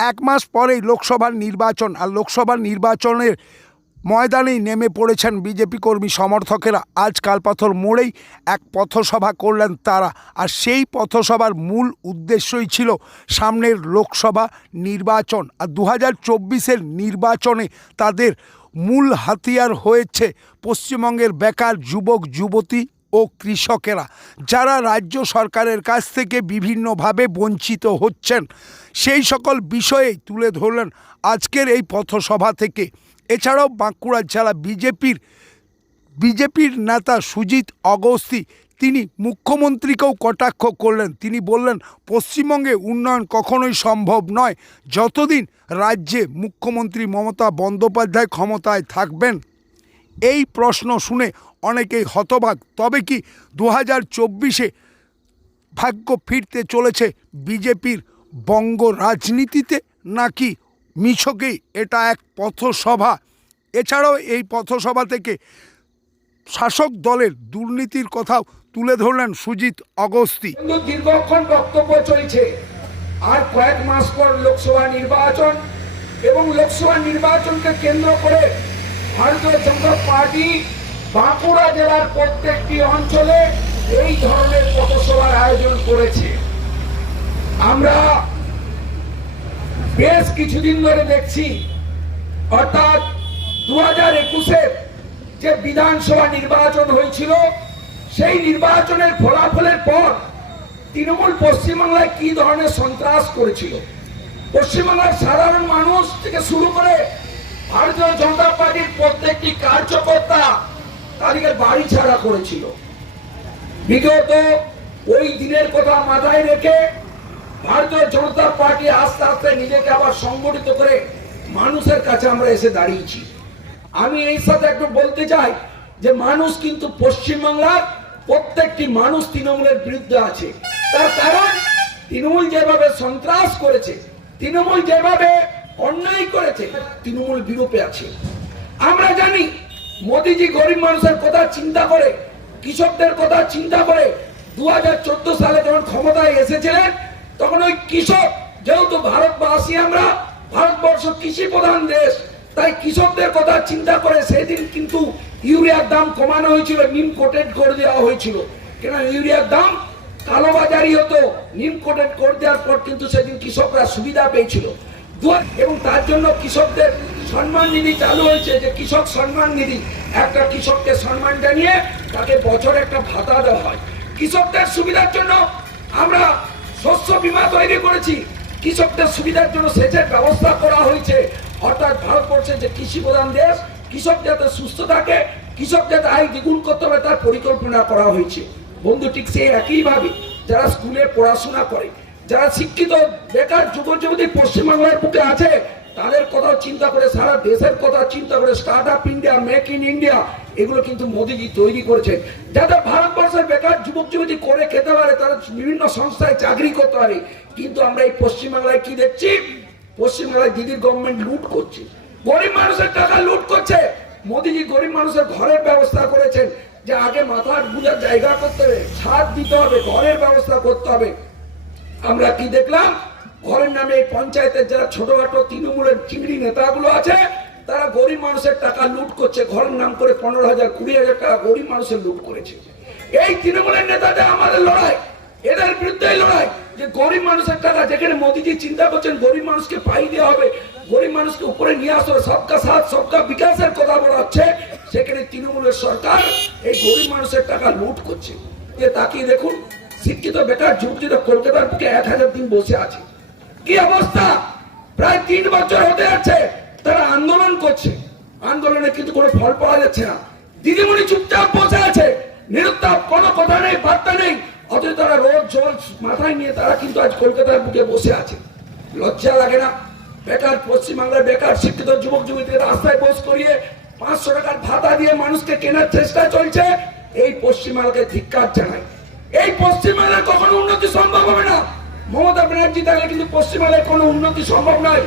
এক মাস পরেই লোকসভার নির্বাচন, আর লোকসভার নির্বাচনের ময়দানেই নেমে পড়েছেন বিজেপি কর্মী সমর্থকেরা। আজ কালপাথর মোড়েই এক পথসভা করলেন তারা, আর সেই পথসভার মূল উদ্দেশ্যই ছিল সামনের লোকসভা নির্বাচন। আর 2024-এর নির্বাচনে তাদের মূল হাতিয়ার হয়েছে পশ্চিমবঙ্গের বেকার যুবক যুবতী ও কৃষকেরা, যারা রাজ্য সরকারের কাছ থেকে বিভিন্নভাবে বঞ্চিত হচ্ছেন। সেই সকল বিষয়ে তুলে ধরলেন আজকের এই পথসভা থেকে। এছাড়াও বাঁকুড়া জেলা বিজেপির নেতা সুজিত অগস্তি তিনি মুখ্যমন্ত্রীকেও কটাক্ষ করলেন। তিনি বললেন, পশ্চিমবঙ্গে উন্নয়ন কখনোই সম্ভব নয় যতদিন রাজ্যে মুখ্যমন্ত্রী মমতা বন্দ্যোপাধ্যায় ক্ষমতায় থাকবেন। এই প্রশ্ন শুনে অনেকেই হতবাক। তবে কি 2024-এ ভাগ্য ফিরতে চলেছে বিজেপির বঙ্গ রাজনীতিতে, নাকি মিছকেই এটা এক পথসভা? এছাড়াও এই পথসভা থেকে শাসক দলের দুর্নীতির কথাও তুলে ধরলেন সুজিত অগস্তি। দীর্ঘক্ষণ বক্তব্য চলছে, আর কয়েক মাস পর লোকসভা নির্বাচন, এবং লোকসভা নির্বাচনকে কেন্দ্র করে ভারতীয় জনতা পার্টি বাঁকুড়া জেলার প্রত্যেকটি অঞ্চলে এই ধরনের পথসভার আয়োজন করেছে। আমরা বেশ কিছুদিন ধরে দেখছি, অর্থাৎ 2021-এর যে বিধানসভা নির্বাচন হয়েছিল, সেই নির্বাচনের ফলাফলের পর তৃণমূল পশ্চিমবাংলায় কি ধরনের সন্ত্রাস করেছিল। পশ্চিমবাংলার সাধারণ মানুষ থেকে শুরু করে ভারতীয় জনতা পার্টির প্রত্যেকটি কার্যকর্তা তাদেরকে বাড়ি ছাড়া করেছিল। বিগত ওই দিনের কথা মাথায় রেখে ভারতীয় জনতা পার্টি আস্তে আস্তে নিজেকে আবার সংগঠিত করে মানুষের কাছে আমরা এসে দাঁড়িয়েছি। আমি এই সাথে একটু বলতে চাই যে মানুষ কিন্তু পশ্চিমবাংলার প্রত্যেকটি মানুষ তৃণমূলের বিরুদ্ধে আছে। তার কারণ তৃণমূল যেভাবে সন্ত্রাস করেছে, তৃণমূল যেভাবে অন্যায় করেছে, তৃণমূল বিরূপে আছে। আমরা জানি মোদিজি গরিব মানুষের কথা চিন্তা করে, কৃষকদের কথা চিন্তা করে 2014 সালে যখন ক্ষমতায় এসেছিলেন, তখন ওই কৃষক, যেহেতু ভারতবাসী আমরা, ভারতবর্ষ কৃষি প্রধান দেশ, তাই কৃষকদের কথা চিন্তা করে সেদিন কিন্তু ইউরিয়ার দাম কমানো হয়েছিল, নিম কোটেড করে দেওয়া হয়েছিল। কেন ইউরিয়ার দাম কালোবাজারি হতো, নিম কোটেড করে দেওয়ার পর কিন্তু সেদিন কৃষকরা সুবিধা পেয়েছিল। এবং তার জন্য কৃষকদের সম্মান নিধি চালু হয়েছে, যে কৃষক সম্মান নিধি, একটা কৃষককে সম্মান জানিয়ে তাকে বছরে একটা ভাতা দেওয়া হয়। কৃষকদের সুবিধার জন্য আমরা শস্য বীমা তৈরি করেছি, কৃষকদের সুবিধার জন্য সেচের ব্যবস্থা করা হয়েছে। অর্থাৎ ভারতবর্ষের যে কৃষি প্রধান দেশ, কৃষক যাতে সুস্থ থাকে, কৃষক যাতে আয় দ্বিগুণ করতে হবে, তার পরিকল্পনা করা হয়েছে। বন্ধু, ঠিক সেই একইভাবে যারা স্কুলে পড়াশোনা করে, যারা শিক্ষিত বেকার যুবক যুবতী পশ্চিমবাংলার বুকে আছে, তাদের কথা চিন্তা করে, সারা দেশের কথা চিন্তা করে start up India, make in India, এগুলো কিন্তু মোদিজি তৈরি করেছে, যাতে ভারতবর্ষের বেকার যুবক যুবতী করে খেতে পারে, তারা বিভিন্ন সংস্থায় চাকরি করতে পারে। কিন্তু আমরা এই পশ্চিমবাংলায় কি দেখছি? পশ্চিমবাংলায় দিদির গভর্নমেন্ট লুট করছে, গরিব মানুষের টাকা লুট করছে। মোদিজি গরিব মানুষের ঘরের ব্যবস্থা করেছেন, যে আগে মাথার গুঁজার জায়গা করতে হবে, ছাদ দিতে হবে, ঘরের ব্যবস্থা করতে হবে। আমরা কি দেখলাম? ঘরের নামে এই পঞ্চায়েতের যারা ছোটখাটো তৃণমূলের চিংড়ি নেতাগুলো আছে, তারা গরিব মানুষের টাকা লুট করছে। ঘরের নাম করে 15,000 20,000 টাকা গরিব মানুষের লুট করেছে। এই তৃণমূলের নেতাদের আমাদের লড়াই, এদের বিরুদ্ধে লড়াই, যে গরিব মানুষের টাকা, যেখানে মোদিজি চিন্তা করছেন গরিব মানুষকে পাই দেওয়া হবে, গরিব মানুষকে উপরে নিয়ে আসতে হবে, সবকা সাথ সবকা বিকাশের কথা বলা হচ্ছে, সেখানে তৃণমূলের সরকার এই গরিব মানুষের টাকা লুট করছে। তাকিয়ে দেখুন, শিক্ষিত বেকার যুবতীরা কলকাতার বুকে 1000 দিন বসে আছে। কি অবস্থা? প্রায় 3 বছর হতে যাচ্ছে তারা আন্দোলন করছে, আন্দোলনে কিন্তু কোনো ফল পাওয়া যাচ্ছে না। দিদিমণি চুপচাপ বসে আছে, নিরুত্তাপ, কোনো কথা নেই, বার্তা নেই, অথচ তারা রোজ জল মাথায় নিয়ে তারা কিন্তু আজ কলকাতার বুকে বসে আছে। লজ্জা লাগে না? বেকার পশ্চিমবাংলার বেকার শিক্ষিত যুবক যুবতীদের রাস্তায় বস করিয়ে 500 টাকার ভাতা দিয়ে মানুষকে কেনার চেষ্টা চলছে। এই পশ্চিমবাংলাকে ধিক্কার জানাই। এই পশ্চিমবাংলার কখনো উন্নতি সম্ভব হবে না। মমতা ব্যানার্জি থাকলে কিন্তু পশ্চিমবাংলায় কোনো উন্নতি সম্ভব নয়।